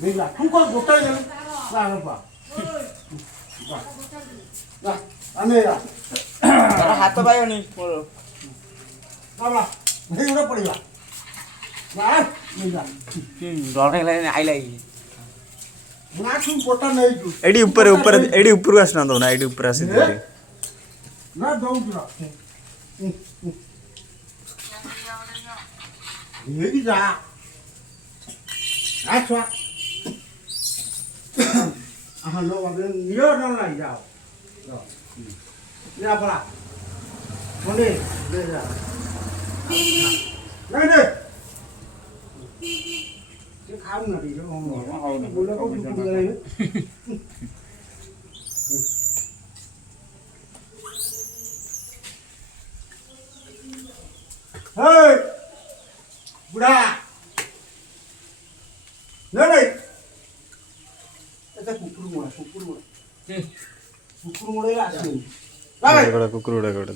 Mira, tú con botella, la ropa. Va, amiga. તારા હાથ તો પાયો નહીં બોલો Habla, me una por allá. Va, mira. ડોળે લઈને આઈ લઈ Una tú bota नहीं tú. એડી ઉપર વાસના દો ના એડી ઉપર આસી દે Na dou já. ये की जा. अच्छा. Ah, no, a ver, yo no la ya. Ya para. Pone, de ya. Đây đây. Cái áo này thì nó không có cái này. Hey! Buddha! Nơi này! Kita kukur mula. Kukur mula đây là gì? Đây! కుక్కురుడు కూడా